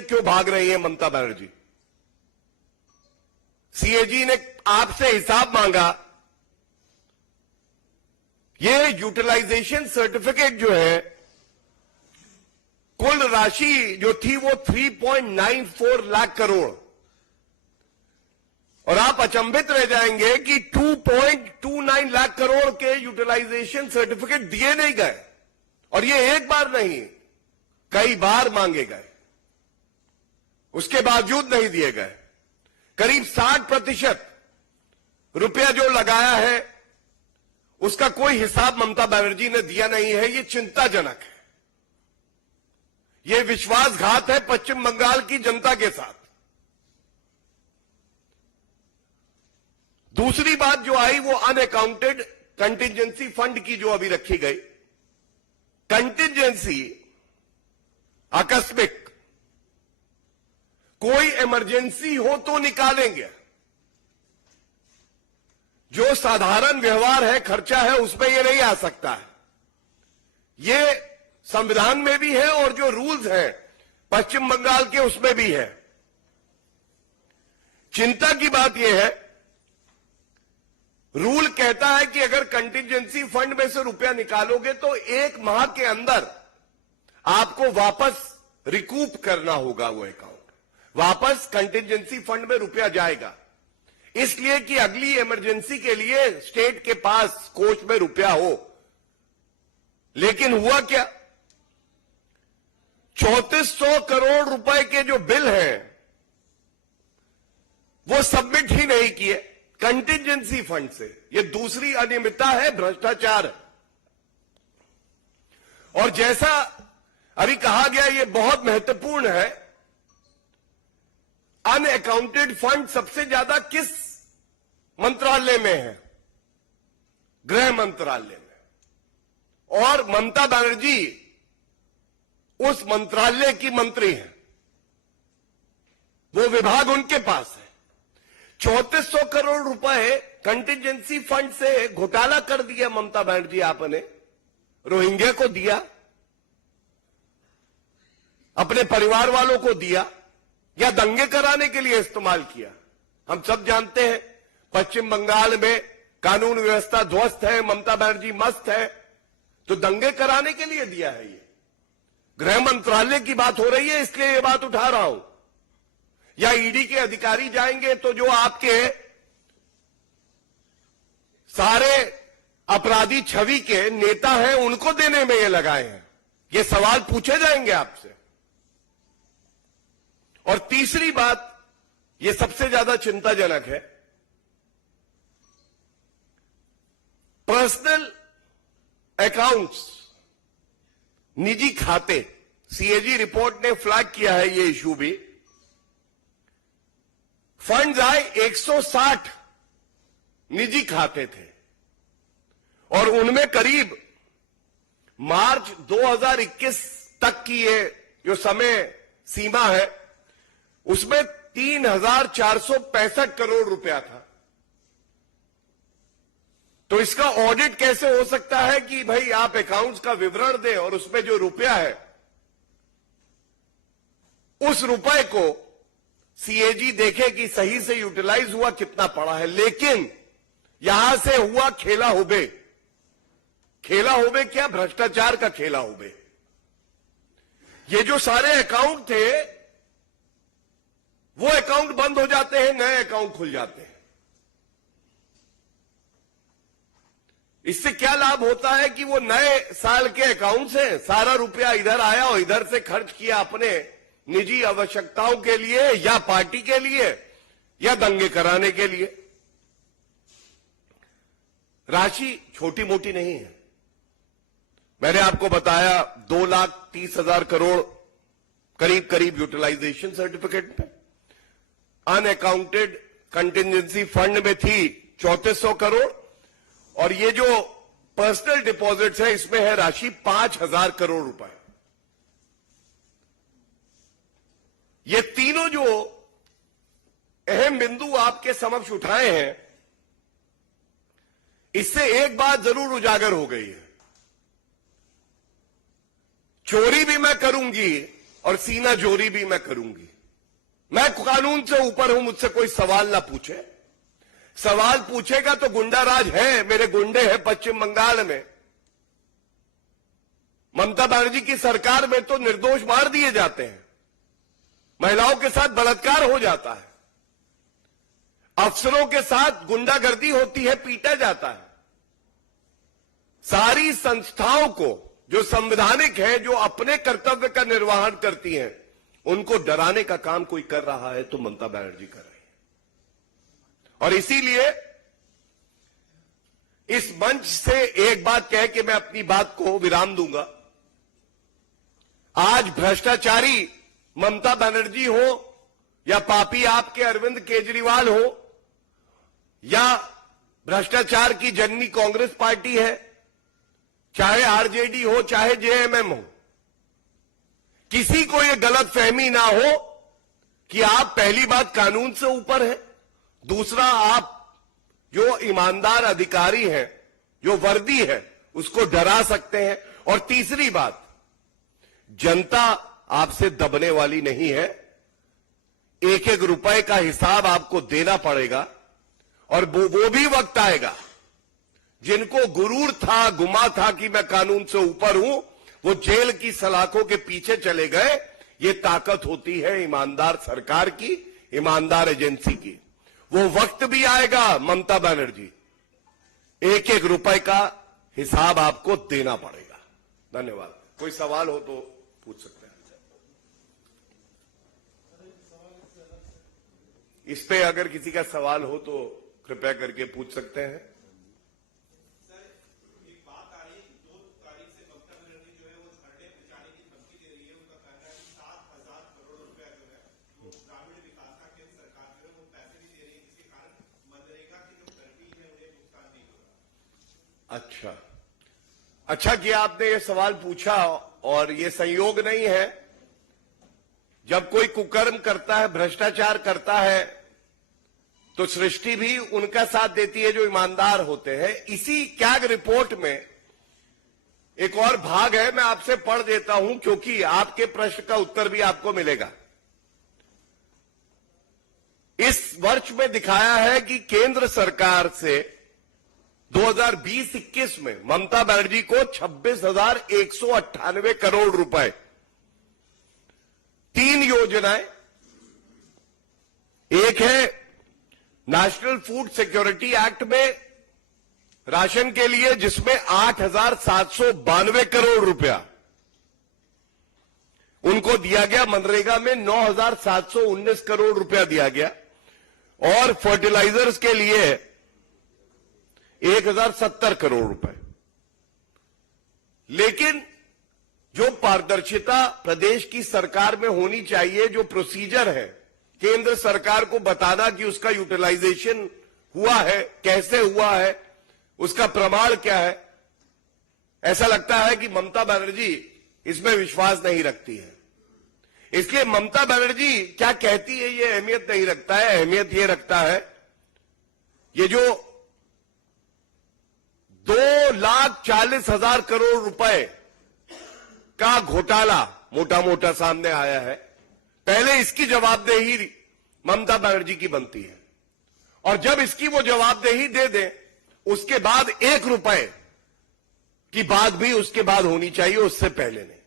क्यों भाग रही है ममता बनर्जी? सीएजी ने आपसे हिसाब मांगा। ये यूटिलाइजेशन सर्टिफिकेट जो है, कुल राशि जो थी वो 3.94 लाख करोड़, और आप अचंभित रह जाएंगे कि 2.29 लाख करोड़ के यूटिलाइजेशन सर्टिफिकेट दिए नहीं गए। और ये एक बार नहीं, कई बार मांगे गए, उसके बावजूद नहीं दिए गए। करीब 60% रुपया जो लगाया है उसका कोई हिसाब ममता बनर्जी ने दिया नहीं है। ये चिंताजनक है, ये विश्वासघात है पश्चिम बंगाल की जनता के साथ। दूसरी बात जो आई वो अनअकाउंटेड कंटिजेंसी फंड की जो अभी रखी गई। कंटिजेंसी आकस्मिक, कोई इमरजेंसी हो तो निकालेंगे, जो साधारण व्यवहार है, खर्चा है, उसमें यह नहीं आ सकता है। ये संविधान में भी है और जो रूल्स हैं पश्चिम बंगाल के उसमें भी है। चिंता की बात यह है, रूल कहता है कि अगर कंटिजेंसी फंड में से रुपया निकालोगे तो 1 माह के अंदर आपको वापस रिकूप करना होगा वो अकाउंट, वापस कंटिजेंसी फंड में रुपया जाएगा, इसलिए कि अगली इमरजेंसी के लिए स्टेट के पास कोष में रुपया हो। लेकिन हुआ क्या, 3400 करोड़ रुपए के जो बिल हैं वो सबमिट ही नहीं किए कंटिजेंसी फंड से। ये दूसरी अनियमितता है, भ्रष्टाचार है। और जैसा अभी कहा गया, ये बहुत महत्वपूर्ण है, अनअकाउंटेड फंड सबसे ज्यादा किस मंत्रालय में है? गृह मंत्रालय में। और ममता बनर्जी उस मंत्रालय की मंत्री है, वो विभाग उनके पास है। 3400 करोड़ रुपए कंटिजेंसी फंड से घोटाला कर दिया ममता बनर्जी आपने। रोहिंग्या को दिया, अपने परिवार वालों को दिया, या दंगे कराने के लिए इस्तेमाल किया? हम सब जानते हैं पश्चिम बंगाल में कानून व्यवस्था ध्वस्त है, ममता बनर्जी मस्त है, तो दंगे कराने के लिए दिया है। ये गृह मंत्रालय की बात हो रही है, इसलिए ये बात उठा रहा हूं। या ईडी के अधिकारी जाएंगे तो जो आपके सारे अपराधी छवि के नेता हैं उनको देने में ये लगाए हैं, ये सवाल पूछे जाएंगे आपसे। और तीसरी बात, ये सबसे ज्यादा चिंताजनक है, पर्सनल अकाउंट्स, निजी खाते। सीएजी रिपोर्ट ने फ्लैग किया है ये इशू भी। फंड्स आए 160 निजी खाते थे, और उनमें करीब मार्च 2021 तक की ये जो समय सीमा है उसमें 3465 करोड़ रुपया था। तो इसका ऑडिट कैसे हो सकता है कि भाई आप अकाउंट्स का विवरण दें और उसमें जो रुपया है उस रुपए को सीएजी देखे कि सही से यूटिलाइज हुआ, कितना पड़ा है। लेकिन यहां से हुआ खेला होबे। खेला होबे क्या? भ्रष्टाचार का खेला होबे। ये जो सारे अकाउंट थे वो अकाउंट बंद हो जाते हैं, नए अकाउंट खुल जाते हैं। इससे क्या लाभ होता है कि वो नए साल के अकाउंट से सारा रुपया इधर आया और इधर से खर्च किया अपने निजी आवश्यकताओं के लिए, या पार्टी के लिए, या दंगे कराने के लिए। राशि छोटी मोटी नहीं है। मैंने आपको बताया 2,30,000 करोड़ करीब करीब यूटिलाइजेशन सर्टिफिकेट में, अनअकाउंटेड कंटिजेंसी फंड में थी 3400 करोड़, और ये जो पर्सनल डिपॉजिट्स है इसमें है राशि 5,000 करोड़ रुपए। ये तीनों जो अहम बिंदु आपके समक्ष उठाए हैं, इससे एक बात जरूर उजागर हो गई है, चोरी भी मैं करूंगी और सीना जोरी भी मैं करूंगी। मैं कानून से ऊपर हूं, मुझसे कोई सवाल ना पूछे। सवाल पूछेगा तो गुंडा राज है, मेरे गुंडे हैं पश्चिम बंगाल में। ममता बनर्जी की सरकार में तो निर्दोष मार दिए जाते हैं, महिलाओं के साथ बलात्कार हो जाता है, अफसरों के साथ गुंडागर्दी होती है, पीटा जाता है। सारी संस्थाओं को जो संवैधानिक है, जो अपने कर्तव्य का निर्वहन करती हैं, उनको डराने का काम कोई कर रहा है तो ममता बनर्जी कर रही है। और इसीलिए इस मंच से एक बात कह के मैं अपनी बात को विराम दूंगा। आज भ्रष्टाचारी ममता बनर्जी हो या पापी आपके अरविंद केजरीवाल हो या भ्रष्टाचार की जननी कांग्रेस पार्टी है, चाहे आरजेडी हो चाहे जेएमएम हो, किसी को यह गलतफहमी ना हो कि आप पहली बात कानून से ऊपर है, दूसरा आप जो ईमानदार अधिकारी हैं, जो वर्दी है, उसको डरा सकते हैं, और तीसरी बात, जनता आपसे दबने वाली नहीं है। एक एक रुपए का हिसाब आपको देना पड़ेगा, और वो भी वक्त आएगा जिनको गुरूर था, गुमा था कि मैं कानून से ऊपर हूं, वो जेल की सलाखों के पीछे चले गए। ये ताकत होती है ईमानदार सरकार की, ईमानदार एजेंसी की। वो वक्त भी आएगा ममता बनर्जी, एक एक रुपए का हिसाब आपको देना पड़ेगा। धन्यवाद। कोई सवाल हो तो पूछ सकते हैं। इस पे अगर किसी का सवाल हो तो कृपया करके पूछ सकते हैं। अच्छा किया आपने ये सवाल पूछा, और ये संयोग नहीं है। जब कोई कुकर्म करता है, भ्रष्टाचार करता है, तो सृष्टि भी उनका साथ देती है जो ईमानदार होते हैं। इसी कैग रिपोर्ट में एक और भाग है, मैं आपसे पढ़ देता हूं क्योंकि आपके प्रश्न का उत्तर भी आपको मिलेगा। इस वर्ष में दिखाया है कि केंद्र सरकार से 2020-21 में ममता बनर्जी को 26,198 करोड़ रुपए, 3 योजनाएं, एक है नेशनल फूड सिक्योरिटी एक्ट में राशन के लिए, जिसमें 8,792 करोड़ रुपया उनको दिया गया। मनरेगा में 9,719 करोड़ रुपया दिया गया, और फर्टिलाइजर्स के लिए 1,070 करोड़ रुपए। लेकिन जो पारदर्शिता प्रदेश की सरकार में होनी चाहिए, जो प्रोसीजर है, केंद्र सरकार को बताना कि उसका यूटिलाइजेशन हुआ है, कैसे हुआ है, उसका प्रमाण क्या है, ऐसा लगता है कि ममता बनर्जी इसमें विश्वास नहीं रखती है। इसलिए ममता बनर्जी क्या कहती है ये अहमियत नहीं रखता है। अहमियत ये रखता है ये जो 2,40,000 करोड़ रुपए का घोटाला मोटा मोटा सामने आया है, पहले इसकी जवाबदेही ममता बनर्जी की बनती है, और जब इसकी वो जवाबदेही दे दे, उसके बाद 1 रुपए की बात भी उसके बाद होनी चाहिए, उससे पहले नहीं।